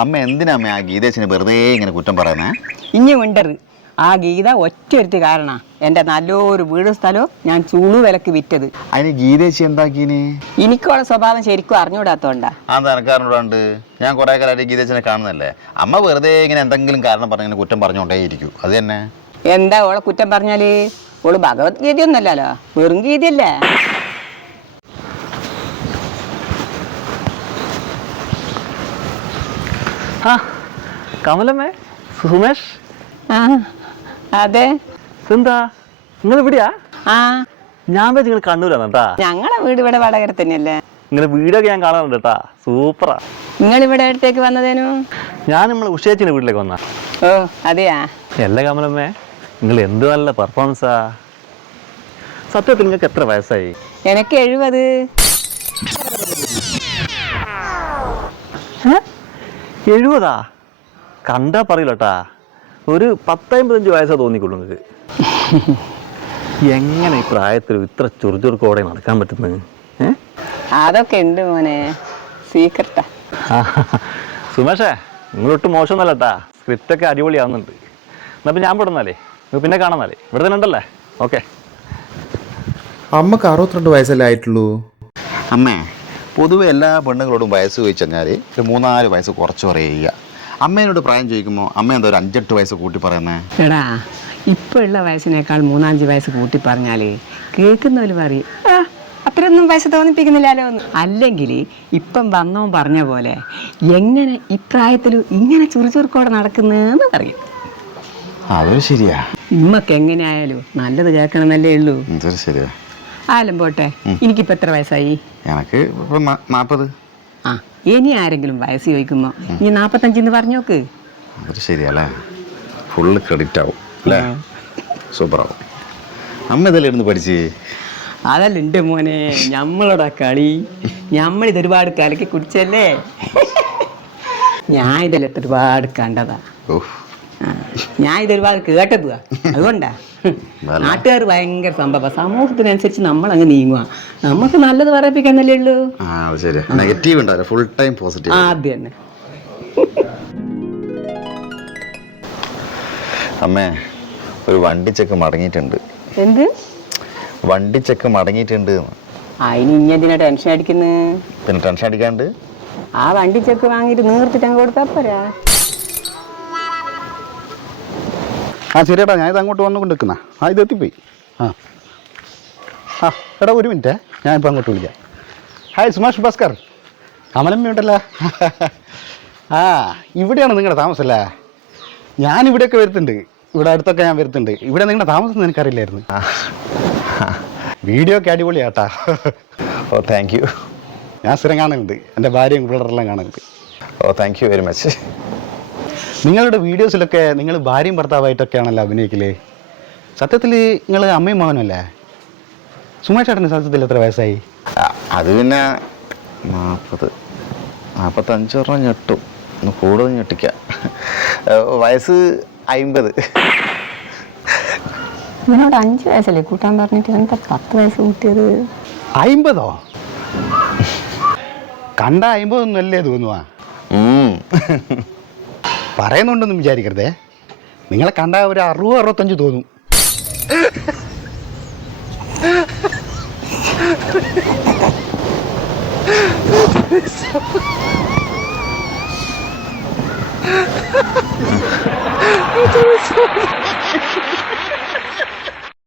അമ്മ എന്തിനാ അമ്മ ആ ഗീതേശിനെ വെറുതെ ഇങ്ങനെ കുറ്റം പറയുന്നേ? ഇനി വിണ്ടറ് ആ ഗീത ഒറ്റൊരുത്തി കാരണ എൻ്റെ നല്ലൊരു വീട് സ്ഥലവും ഞാൻ ചൂളു വിലക്ക് വിറ്റത്. അതിന് ഗീതേശി എന്താക്കീന്? എനിക്കുള്ള സ്വഭാവം ശരിക്കും അറിഞ്ഞുകൂടാത്തോണ്ടാ. ആ തനക്കാരനോടുണ്ട് ഞാൻ കുറെ കാലമായിട്ട് ഗീതേശിനെ കാണുന്നല്ലേ. അമ്മ വെറുതെ ഇങ്ങനെ എന്തെങ്കിലും കാരണം പറഞ്ഞിങ്ങനെ കുറ്റം പറഞ്ഞുകൊണ്ടേയിരിക്കും. അത് തന്നെ. എന്താ ഓളെ കുറ്റം പറഞ്ഞാല്? ഓള് ഭഗവത്ഗീതയൊന്നല്ലല്ലോ, വെറും ഗീതയല്ലേ. ആ കമലമ്മേ, സുമേഷ്. ആ അതെ. എന്താ നിങ്ങൾ ഇവിടെയാ? ആ ഞാൻ വെച്ച് നിങ്ങൾ കണ്ണൂരാണ് കേട്ടാ. ഞങ്ങളെ വീട് ഇവിടെ വടകര തന്നെയല്ലേ. നിങ്ങളുടെ വീടൊക്കെ ഞാൻ കാണാറുണ്ട് കേട്ടാ, സൂപ്പറാ. നിങ്ങൾ ഇവിടെ അടുത്തേക്ക് വന്നതേനു? ഞാൻ നമ്മളെ ഉഷേച്ചിന്റെ വീട്ടിലേക്ക് വന്നാ. ഓ അതെയാ. അല്ല കമലമ്മേ, നിങ്ങൾ എന്ത് നല്ല പെർഫോമൻസാ. സത്യത്തിൽ നിങ്ങൾക്ക് എത്ര വയസ്സായി? എനിക്ക് 70. 70? കണ്ടാ പറയില്ല കേട്ടാ, ഒരു 10-55 വയസ്സാ തോന്നിക്കുള്ളൂ നിങ്ങൾക്ക്. എങ്ങനെ ഈ പ്രായത്തിൽ ഇത്ര ചുറുചുറുക്കോടെ നടക്കാൻ പറ്റുന്നത്? അതൊക്കെ ഉണ്ട് മോനെ, സീക്രട്ടാ. സുമേഷേ, നിങ്ങളൊട്ടും മോശമൊന്നുമല്ല കേട്ടാ, സ്ക്രിപ്റ്റൊക്കെ അടിപൊളിയാവുന്നുണ്ട്. എന്നാ ഞാൻ പെടുന്നാലേ, നിങ്ങൾ പിന്നെ കാണാന്നാലേ, ഇവിടെ തന്നെ ഉണ്ടല്ലേ? ഓക്കെ. അമ്മക്ക് 62 വയസ്സല്ലേ ആയിട്ടുള്ളൂ. അമ്മേ, പൊതുവെ എല്ലാ പെണ്ണുങ്ങളോടും വയസ്സ് ചോദിച്ചു കഴിഞ്ഞാൽ ഒരു 3-4 വയസ്സ് കുറച്ച് പറയുക. അമ്മേനോട് പ്രായം ചോദിക്കുമ്പോൾ അമ്മ എന്താ ഒരു 5-8 വയസ്സ് കൂട്ടി പറയുന്നേ? എടാ, ഇപ്പൊ ഉള്ള വയസ്സിനേക്കാൾ 3-5 വയസ്സ് കൂട്ടി പറഞ്ഞാല് കേൾക്കുന്നവര് പറയും അത്രയൊന്നും വയസ്സ് തോന്നിപ്പിക്കുന്നില്ലല്ലോ എന്ന്. അല്ലെങ്കിൽ ഇപ്പം വന്നോ പറഞ്ഞ പോലെ എങ്ങനെ ഇപ്രായത്തിൽ ഇങ്ങനെ ചുറുചുറുക്കോടെ നടക്കുന്നതെന്ന് പറയും. അതൊരു ശരിയാ. ഇമ്മക്ക് എങ്ങനെയായാലും നല്ലത് കേൾക്കണമെന്നല്ലേ ഉള്ളൂ. ശരിയാ. ആലും പോട്ടെ, എനിക്കിപ്പോൾ എത്ര വയസ്സായി? എനിക്ക് 40. ആ, ഇനി ആരെങ്കിലും വയസ്സ് ചോദിക്കുമ്പോ നീ 45 പറഞ്ഞോക്ക്. അതൊരു ശരിയല്ലേ, ഫുള്ള് ക്രെഡിറ്റ് ആവും അല്ലേ? സൂപ്പറാവും. അമ്മ ഇതെല്ലാം ഇരുന്ന് പഠിച്ച്? അതല്ല എൻ്റെ മോനെ, ഞമ്മളുടെ കളി. ഞമ്മളിത് ഒരുപാട് കലക്കി കുടിച്ചല്ലേ. ഞാൻ ഇതെല്ലാം ഒരുപാട് കണ്ടതാ. ഞാൻ ഇതൊരുപാട് കേട്ടതുവാ. അതുകൊണ്ടാ നാട്ടുകാർ ഭയങ്കര സംഭവ. സമൂഹത്തിനനുസരിച്ച് നമ്മൾ അങ്ങ് നീങ്ങുക. നമുക്ക് നല്ലത് പറയിപ്പിക്കാന്നല്ലേ ഉള്ളൂ. നെഗറ്റീവ് ഉണ്ടാവില്ല, ഫുൾ ടൈം പോസിറ്റീവ്. അത് തന്നെ. അമ്മേ, ഒരു വണ്ടി ചെക്ക് മടങ്ങിയിട്ടുണ്ട്. എന്ത് വണ്ടി ചെക്ക് മടങ്ങിയിട്ടുണ്ട്? അതിന് ഇനി എന്തിനാ ടെൻഷൻ അടിക്കുന്നത്? പിന്നെ ടെൻഷൻ അടിക്കാണ്ട് ആ വണ്ടി ചെക്ക് വാങ്ങിയിട്ട് നീർത്തിട്ട് അങ്ങ് കൊടുത്താ പോരാ. ശരിയേട്ടാ, ഞാനിത് അങ്ങോട്ട് വന്നുകൊണ്ട് നിൽക്കുന്ന. ഇത് എത്തിപ്പോയി. എടാ ഒരു മിനിറ്റ്, ഞാനിപ്പോൾ അങ്ങോട്ട് വിളിക്കാം. ഹായ് സുമാഷ് ഭാസ്കർ, കമലമ്മ ഉണ്ടല്ലോ. ഇവിടെയാണ് നിങ്ങളുടെ താമസം അല്ലേ? ഞാനിവിടെയൊക്കെ വരുത്തുണ്ട്, ഇവിടെ അടുത്തൊക്കെ ഞാൻ വരുത്തുണ്ട്. ഇവിടെ നിങ്ങളുടെ താമസം എനിക്കറിയില്ലായിരുന്നു. വീഡിയോ ഒക്കെ അടിപൊളിയാട്ടാ. ഓ താങ്ക് യു. ഞാൻ സ്ഥിരം കാണുന്നുണ്ട്, എൻ്റെ ഭാര്യയും പിള്ളേരെല്ലാം കാണുന്നുണ്ട്. ഓ താങ്ക് യു വെരി മച്ച്. നിങ്ങളുടെ വീഡിയോസിലൊക്കെ നിങ്ങൾ ഭാര്യയും ഭർത്താവായിട്ടൊക്കെയാണല്ലോ അഭിനയിക്കലേ. സത്യത്തിൽ നിങ്ങൾ അമ്മയും മകനല്ലേ? സുമേഷ് ചേട്ടന് സത്യത്തിൽ എത്ര വയസ്സായി? അത് പിന്നെ 40-45 ഞെട്ടും, ഒന്ന് കൂടുതൽ ഞെട്ടിക്കാം. വയസ്സ് 50. ഇതിനോട് 5 വയസ്സല്ലേ കൂട്ടാൻ പറഞ്ഞിട്ട് എന്താ 10 വയസ്സ് കൂട്ടിയത്? 50? കണ്ട 50 അല്ലേ തോന്നുവാ? പറയുന്നുണ്ടെന്നും വിചാരിക്കരുതേ, നിങ്ങളെ കണ്ട ഒരു 60-65 തോന്നും.